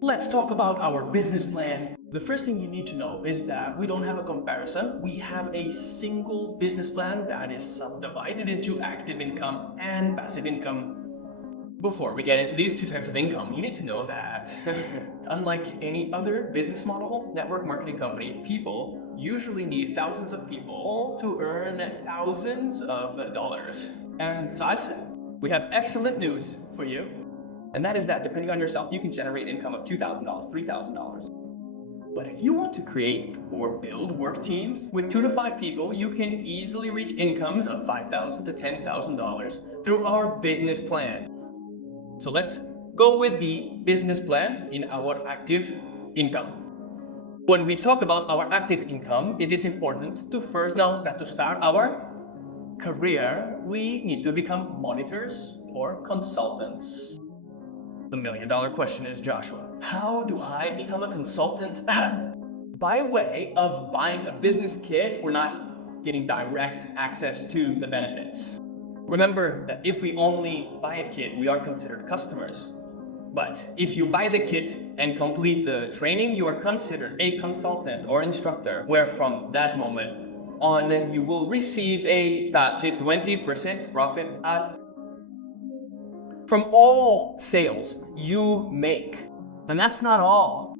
Let's talk about our business plan. The first thing you need to know is that we don't have a comparison. We have a single business plan that is subdivided into active income and passive income. Before we get into these two types of income, you need to know that unlike any other business model, network marketing company, people usually need thousands of people to earn thousands of dollars. And thus, we have excellent news for you. And that is that depending on yourself, you can generate income of $2,000, $3,000. But if you want to create or build work teams with 2 to 5 people, you can easily reach incomes of $5,000 to $10,000 through our business plan. So let's go with the business plan in our active income. When we talk about our active income, it is important to first know that to start our career, we need to become monitors or consultants. The million-dollar question is, Joshua, how do I become a consultant? By way of buying a business kit, we're not getting direct access to the benefits. Remember that if we only buy a kit, we are considered customers. But if you buy the kit and complete the training, you are considered a consultant or instructor, where from that moment on, you will receive a 20% profit from all sales you make. And that's not all.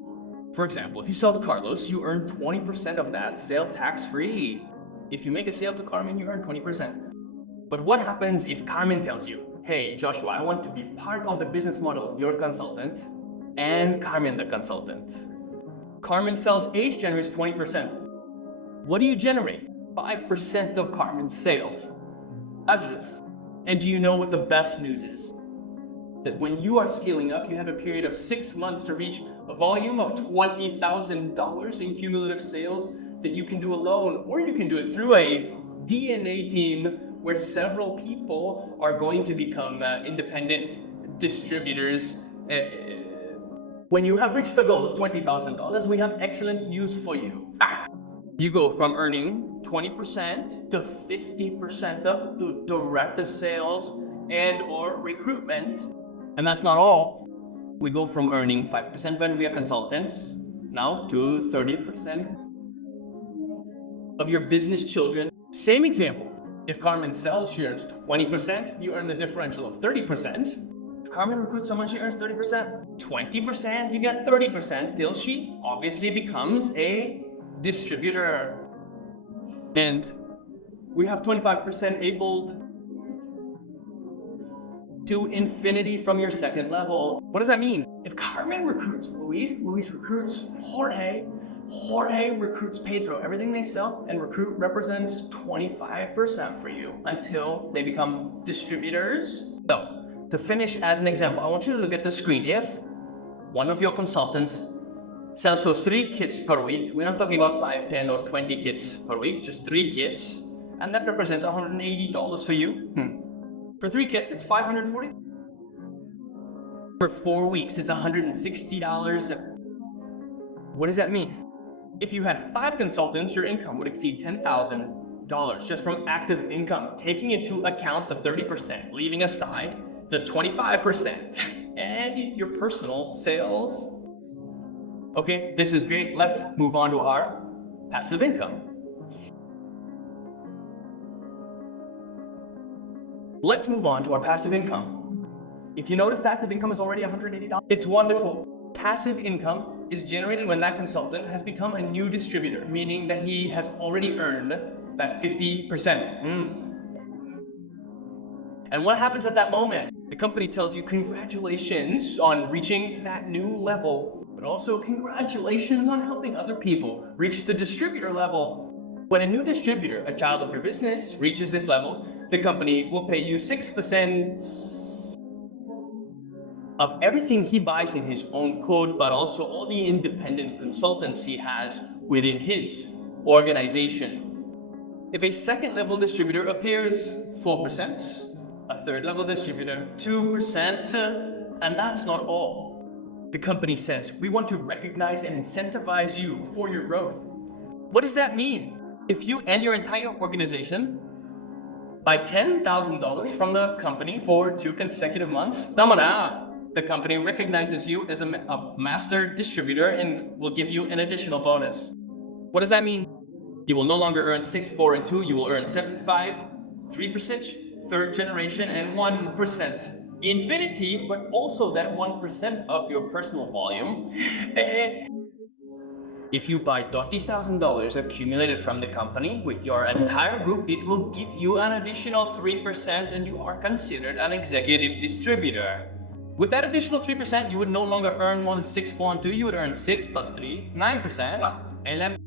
For example, if you sell to Carlos, you earn 20% of that sale tax-free. If you make a sale to Carmen, you earn 20%. But what happens if Carmen tells you, hey, Joshua, I want to be part of the business model, you're a consultant, and Carmen the consultant. Carmen sells H generates 20%. What do you generate? 5% of Carmen's sales. Others. And do you know what the best news is? That when you are scaling up, you have a period of 6 months to reach a volume of $20,000 in cumulative sales that you can do alone, or you can do it through a DNA team where several people are going to become independent distributors. When you have reached the goal of $20,000, we have excellent news for you. You go from earning 20% to 50% of the direct sales and or recruitment. And that's not all. We go from earning 5% when we are consultants now to 30% of your business children. Same example. If Carmen sells, she earns 20%, you earn the differential of 30%. If Carmen recruits someone, she earns 30%. 20%, you get 30% till she obviously becomes a distributor. And we have 25% able to infinity from your second level. What does that mean? If Carmen recruits Luis, Luis recruits Jorge, Jorge recruits Pedro. Everything they sell and recruit represents 25% for you until they become distributors. So, to finish as an example, I want you to look at the screen. If one of your consultants sells those 3 kits per week, we're not talking about 5, 10, or 20 kits per week, just 3 kits, and that represents $180 for you. For 3 kits, it's $540. For 4 weeks, it's $160. What does that mean? If you had 5 consultants, your income would exceed $10,000 just from active income, taking into account the 30%, leaving aside the 25%, and your personal sales. Okay, this is great. Let's move on to our passive income. Let's move on to our passive income. If you notice, active income is already $180. It's wonderful. Passive income is generated when that consultant has become a new distributor, meaning that he has already earned that 50%. And what happens at that moment? The company tells you congratulations on reaching that new level, but also congratulations on helping other people reach the distributor level. When a new distributor, a child of your business, reaches this level, the company will pay you 6% of everything he buys in his own code, but also all the independent consultants he has within his organization. If a second level distributor appears, 4%, a third level distributor, 2%, and that's not all. The company says, we want to recognize and incentivize you for your growth. What does that mean? If you and your entire organization buy $10,000 from the company for 2 consecutive months, the the company recognizes you as a master distributor and will give you an additional bonus. What does that mean? You will no longer earn 6, 4, and 2. You will earn 7, 5, 3%, third generation, and 1% infinity, but also that 1% of your personal volume. If you buy $30,000 accumulated from the company with your entire group, it will give you an additional 3% and you are considered an executive distributor. With that additional 3%, you would no longer earn more than 6, 4, and 2. You would earn 6 plus 3, 9%, 11,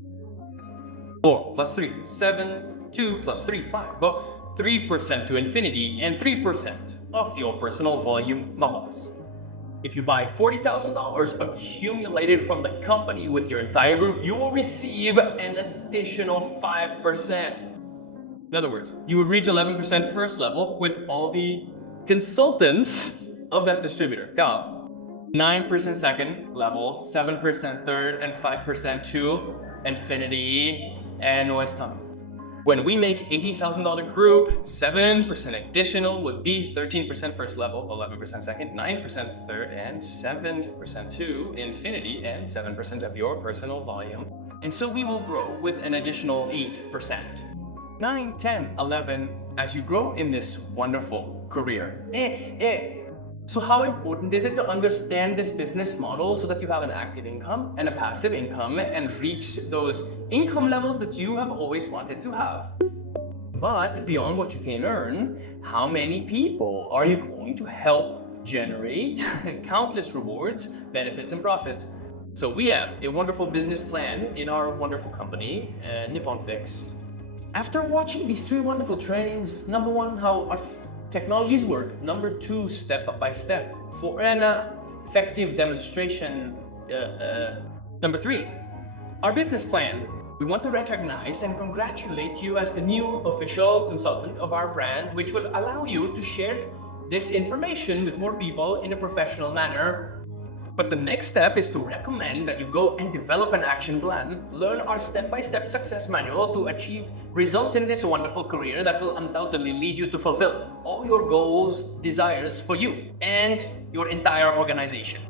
4 plus 3, 7, 2 plus 3, 5. But 3% to infinity and 3% of your personal volume mamas. If you buy $40,000 accumulated from the company with your entire group, you will receive an additional 5%. In other words, you would reach 11% first level with all the consultants of that distributor. 9% second level, 7% third, and 5% to infinity and West time. When we make $80,000 group, 7% additional would be 13% first level, 11% second, 9% third, and 7% to infinity, and 7% of your personal volume. And so we will grow with an additional 8%. 9, 10, 11, as you grow in this wonderful career. So how important is it to understand this business model so that you have an active income and a passive income and reach those income levels that you have always wanted to have? But beyond what you can earn, how many people are you going to help generate countless rewards, benefits, and profits? So we have a wonderful business plan in our wonderful company, Nipponflex. After watching these 3 wonderful trainings, number 1, how our technologies work. Number 2, step by step for an effective demonstration. Number 3, our business plan. We want to recognize and congratulate you as the new official consultant of our brand, which will allow you to share this information with more people in a professional manner. But the next step is to recommend that you go and develop an action plan, learn our step-by-step success manual to achieve results in this wonderful career that will undoubtedly lead you to fulfill all your goals, desires for you and your entire organization.